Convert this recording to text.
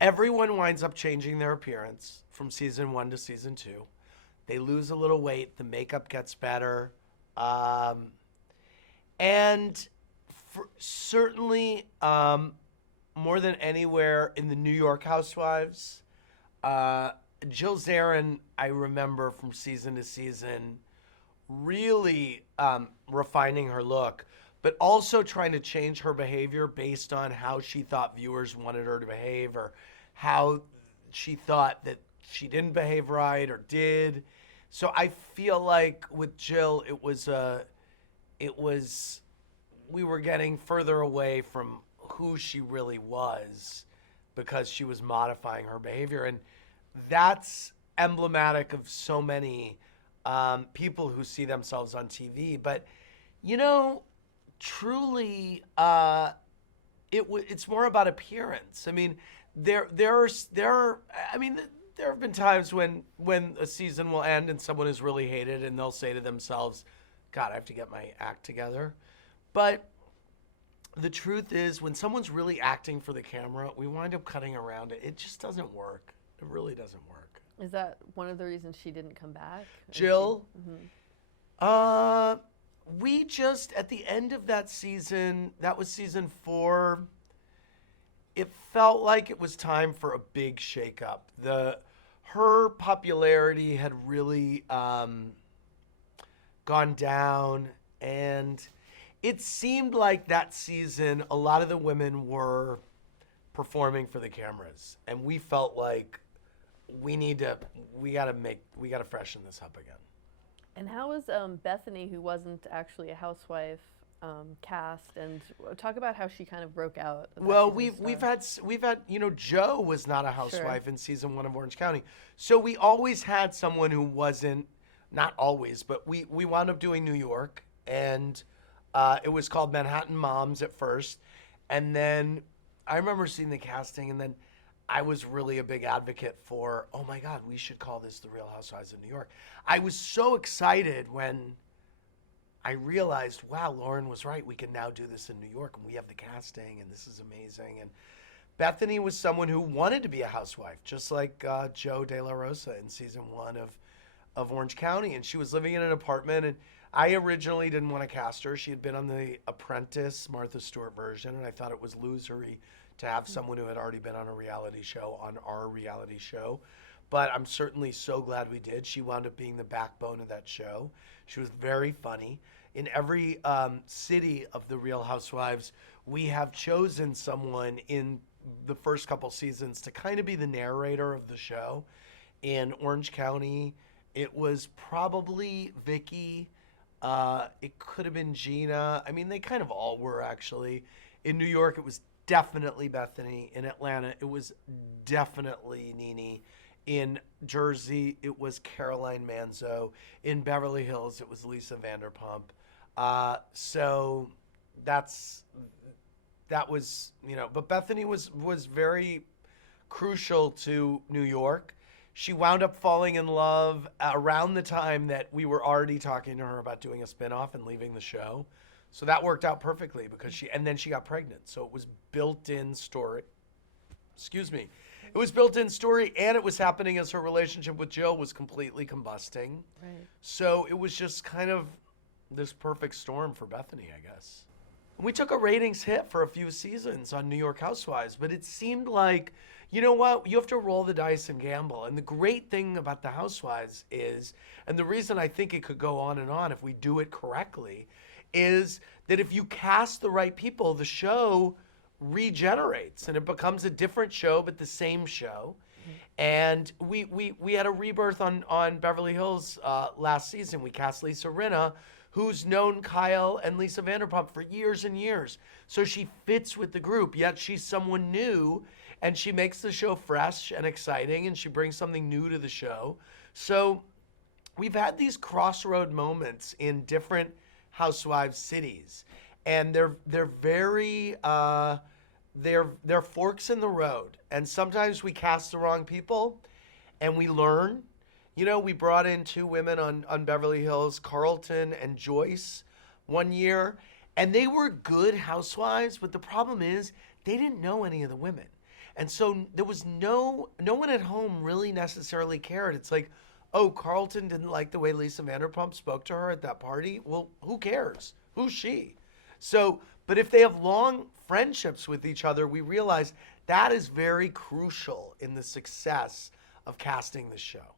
Everyone winds up changing their appearance from season 1 to season 2. They lose a little weight, the makeup gets better. Um, and certainly, more than anywhere in the New York Housewives, uh, Jill Zarin, I remember from season to season, really refining her look, but also trying to change her behavior based on how she thought viewers wanted her to behave, or how she thought that she didn't behave right or did. So I feel like with Jill, it was we were getting further away from who she really was because she was modifying her behavior. And that's emblematic of so many people who see themselves on TV. But, you know, truly, it's more about appearance. I mean, I mean, there have been times when a season will end and someone is really hated and they'll say to themselves, God, I have to get my act together. But the truth is, when someone's really acting for the camera, we wind up cutting around it. It just doesn't work. It really doesn't work. Is that one of the reasons she didn't come back? Jill, uh, we just, at the end of that season, that was season 4, it felt like it was time for a big shakeup. Her popularity had really gone down, and it seemed like that season a lot of the women were performing for the cameras, and we felt like we gotta freshen this up again. And how was Bethany, who wasn't actually a housewife, cast? And talk about how she kind of broke out of that Well, season of we've had Joe was not a Sure. housewife in season 1 of Orange County, so we always had someone who wasn't, not always, but we wound up doing New York, and it was called Manhattan Moms at first, and then I remember seeing the casting, and then I was really a big advocate for, oh my God, we should call this the Real Housewives of New York. I was so excited when I realized, wow, Lauren was right. We can now do this in New York, and we have the casting, and this is amazing. And Bethany was someone who wanted to be a housewife, just like Joe De La Rosa in season 1 of Orange County. And she was living in an apartment, and I originally didn't want to cast her. She had been on The Apprentice, Martha Stewart version, and I thought it was losery to have someone who had already been on a reality show on our reality show. But I'm certainly so glad we did. She wound up being the backbone of that show. She was very funny. In every city of the Real Housewives, we have chosen someone in the first couple seasons to kind of be the narrator of the show. In Orange County, it was probably Vicky. It could have been Gina. I mean, they kind of all were, actually. In New York, it was definitely Bethany. In Atlanta, it was definitely Nene. In Jersey, it was Caroline Manzo. In Beverly Hills, it was Lisa Vanderpump. So that's that was, but Bethany was very crucial to New York. She wound up falling in love around the time that we were already talking to her about doing a spinoff and leaving the show. So that worked out perfectly because and then she got pregnant. So it was built-in story. Excuse me. It was built-in story, and it was happening as her relationship with Jill was completely combusting. Right. So it was just kind of this perfect storm for Bethany, I guess. We took a ratings hit for a few seasons on New York Housewives, but it seemed like, you know what, you have to roll the dice and gamble. And the great thing about the Housewives is, and the reason I think it could go on and on if we do it correctly, is that if you cast the right people, the show regenerates and it becomes a different show, but the same show. And we had a rebirth on Beverly Hills last season. We cast Lisa Rinna, who's known Kyle and Lisa Vanderpump for years and years. So she fits with the group, yet she's someone new, and she makes the show fresh and exciting, and she brings something new to the show. So we've had these crossroad moments in different Housewives cities, and they're very they're forks in the road. And sometimes we cast the wrong people, and we learn. We brought in 2 women on Beverly Hills, Carlton and Joyce, one year, and they were good housewives, but the problem is they didn't know any of the women. And so there was no one at home really necessarily cared. It's like, oh, Carlton didn't like the way Lisa Vanderpump spoke to her at that party. Well, who cares? Who's she? So, but if they have long friendships with each other, we realize that is very crucial in the success of casting the show.